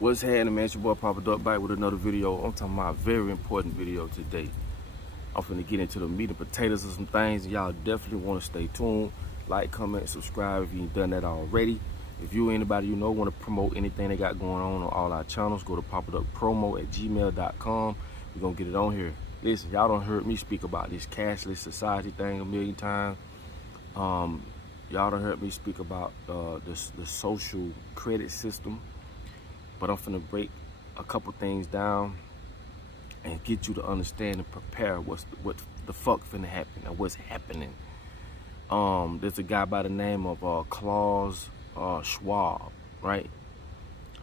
What's happening, man? It's your boy Papa Duck back with another video. I'm talking about a very important video today. I'm finna get into the meat and potatoes of some things. Y'all definitely want to stay tuned. Like, comment, subscribe if you ain't done that already. If you or anybody you know want to promote anything they got going on all our channels, go to papaduckpromo@gmail.com. We're gonna get it on here. Listen, y'all done heard me speak about this cashless society thing a million times. Y'all done heard me speak about the social credit system. But I'm finna break a couple things down and get you to understand and prepare what the fuck finna happen and what's happening. There's a guy by the name of Klaus Schwab, right?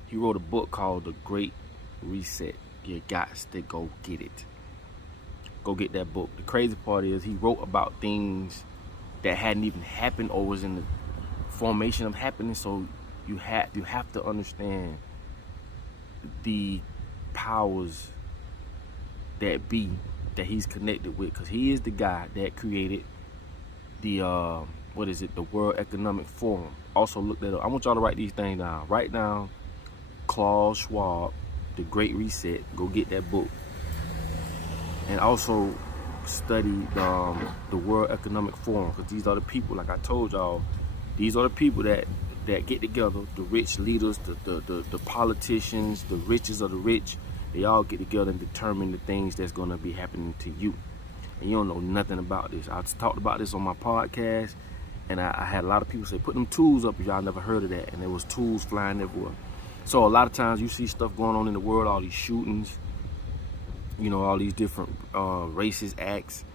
He wrote a book called The Great Reset. You got to go get it. Go get that book. The crazy part is he wrote about things that hadn't even happened or was in the formation of happening. So you have to understand the powers that be that he's connected with, because he is the guy that created the the World Economic Forum. Also look that up. I want y'all to write these things down. Write down Klaus Schwab, The Great Reset. Go get that book. And also study the World Economic Forum, because these are the people, like I told y'all, these are the people that get together, the rich leaders, the politicians, the richest of the rich. They all get together and determine the things that's going to be happening to you. And you don't know nothing about this. I talked about this on my podcast, and I had a lot of people say, put them tools up if y'all never heard of that. And there was tools flying everywhere. So a lot of times you see stuff going on in the world, all these shootings, you know, all these different racist acts.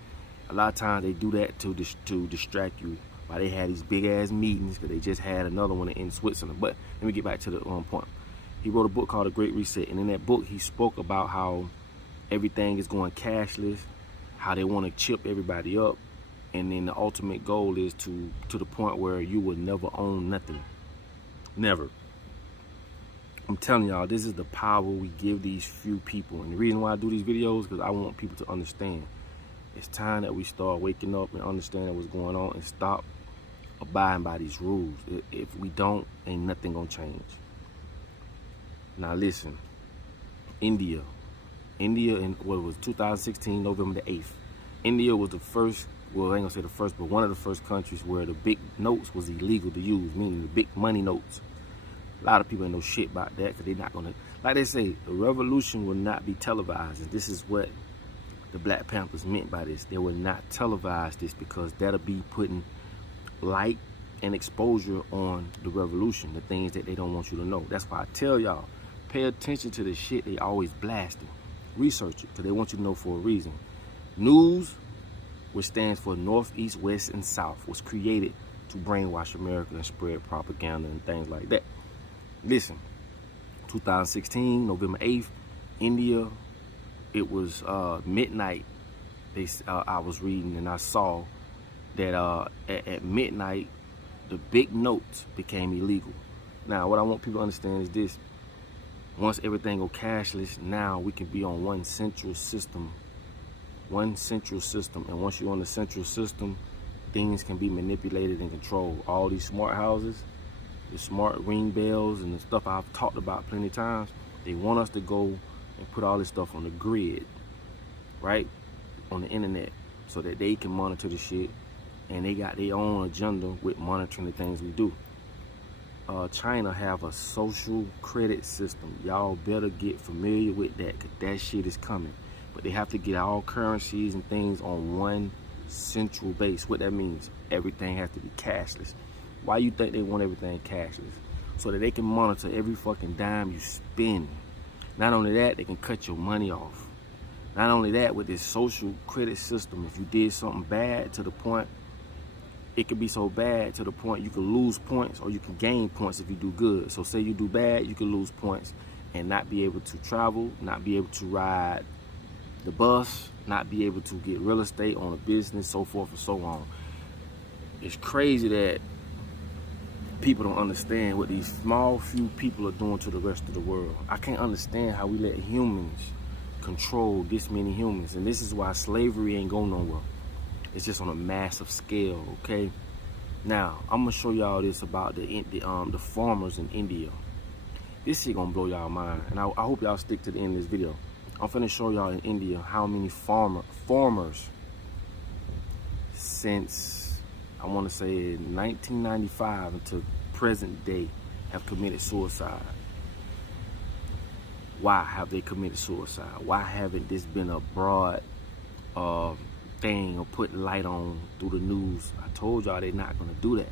A lot of times they do that to distract you. Why they had these big ass meetings, because they just had another one in Switzerland. But let me get back to the point. He wrote a book called The Great Reset, and in that book he spoke about how everything is going cashless, how they want to chip everybody up, and then the ultimate goal is to the point where you will never own nothing. Never. I'm telling y'all, this is the power we give these few people. And the reason why I do these videos, because I want people to understand. It's time that we start waking up and understanding what's going on and stop abiding by these rules. If we don't, ain't nothing gonna change. Now listen, India in what was 2016, November the 8th. India was the first, well, I ain't gonna say the first, but one of the first countries where the big notes was illegal to use, meaning the big money notes. A lot of people ain't know shit about that, because they're not gonna, like they say, the revolution will not be televised. And this is what the Black Panthers meant by this. They will not televise this, because that'll be putting light and exposure on the revolution, the things that they don't want you to know. That's why I tell y'all, pay attention to the shit they always blasting. Research it, because they want you to know for a reason. News, which stands for North, East, West, and South, was created to brainwash America and spread propaganda and things like that. Listen, 2016, November 8th, India, it was midnight. I was reading and I saw that at midnight, the big notes became illegal. Now, what I want people to understand is this. Once everything go cashless, now we can be on one central system. One central system. And once you're on the central system, things can be manipulated and controlled. All these smart houses, the smart ring bells and the stuff I've talked about plenty of times, they want us to go and put all this stuff on the grid, right? On the internet, so that they can monitor the shit. And they got their own agenda with monitoring the things we do. China have a social credit system. Y'all better get familiar with that, because that shit is coming. But they have to get all currencies and things on one central base. What that means, everything has to be cashless. Why you think they want everything cashless? So that they can monitor every fucking dime you spend. Not only that, they can cut your money off. Not only that, with this social credit system, if you did something bad to the point, it could be so bad to the point you could lose points, or you can gain points if you do good. So say you do bad, you can lose points and not be able to travel, not be able to ride the bus, not be able to get real estate on a business, so forth and so on. It's crazy that people don't understand what these small few people are doing to the rest of the world. I can't understand how we let humans control this many humans. And this is why slavery ain't going nowhere. It's just on a massive scale, okay? Now, I'm gonna show y'all this about the farmers in India. This shit gonna blow y'all mind, and I hope y'all stick to the end of this video. I'm finna show y'all in India how many farmers since, I wanna say 1995 until present day have committed suicide. Why have they committed suicide? Why haven't this been a broad thing or put light on through the news? I told y'all they're not gonna do that.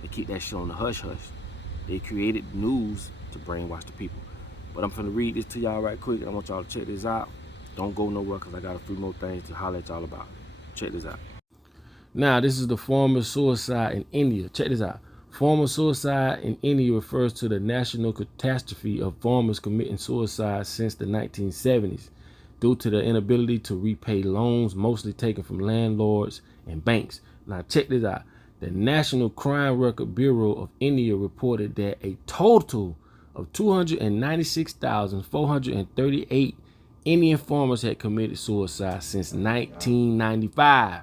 They keep that shit on the hush hush. They created news to brainwash the people. But I'm finna read this to y'all right quick. I want y'all to check this out. Don't go nowhere because I got a few more things to holler at y'all about. Check this out. Now, this is the farmer suicide in India. Check this out. Farmer suicide in India refers to the national catastrophe of farmers committing suicide since the 1970s due to the inability to repay loans mostly taken from landlords and banks. Now, check this out. The National Crime Record Bureau of India reported that a total of 296,438 Indian farmers had committed suicide since 1995.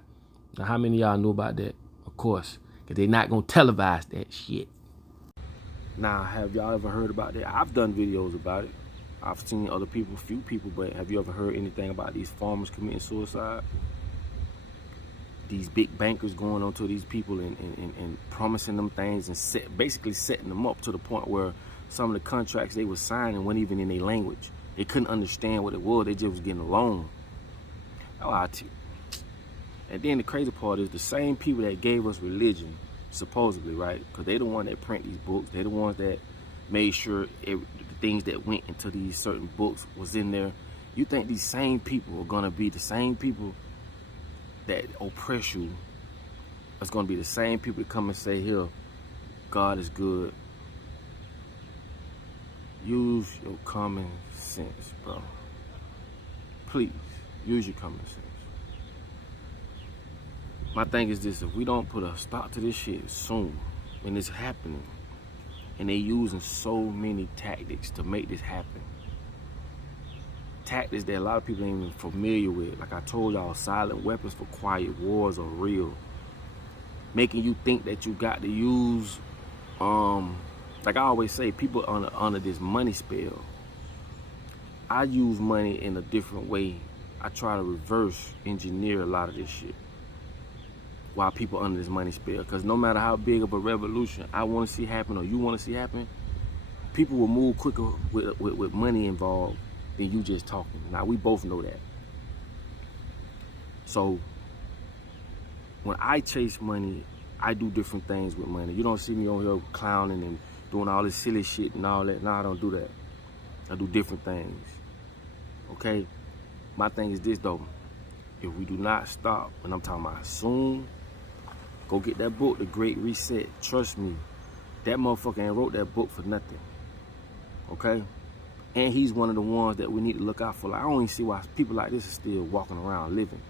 Now, how many of y'all knew about that? Of course, because they're not going to televise that shit. Now, have y'all ever heard about that? I've done videos about it. I've seen other people, few people, but have you ever heard anything about these farmers committing suicide? These big bankers going on to these people and promising them things and basically setting them up to the point where some of the contracts they were signing weren't even in their language. They couldn't understand what it was. They just was getting a loan. And then the crazy part is the same people that gave us religion, supposedly, right? Because they the one that print these books. They the ones that made sure the things that went into these certain books was in there. You think these same people are gonna be the same people that oppress you? It's gonna be the same people that come and say, here, God is good. Use your common sense, bro. Please, use your common sense. My thing is this: if we don't put a stop to this shit soon, when it's happening, and they using so many tactics to make this happen, tactics that a lot of people ain't even familiar with. Like I told y'all, silent weapons for quiet wars are real. Making you think that you got to use, like I always say, people under this money spell. I use money in a different way. I try to reverse engineer a lot of this shit while people under this money spell. Because no matter how big of a revolution I want to see happen or you want to see happen, people will move quicker with money involved than you just talking. Now, we both know that. So when I chase money, I do different things with money. You don't see me on here clowning and doing all this silly shit and all that. No, I don't do that. I do different things. Okay? My thing is this though. If we do not stop, and I'm talking about soon, go get that book, The Great Reset. Trust me, that motherfucker ain't wrote that book for nothing. Okay? And he's one of the ones that we need to look out for. Like, I don't even see why people like this are still walking around living.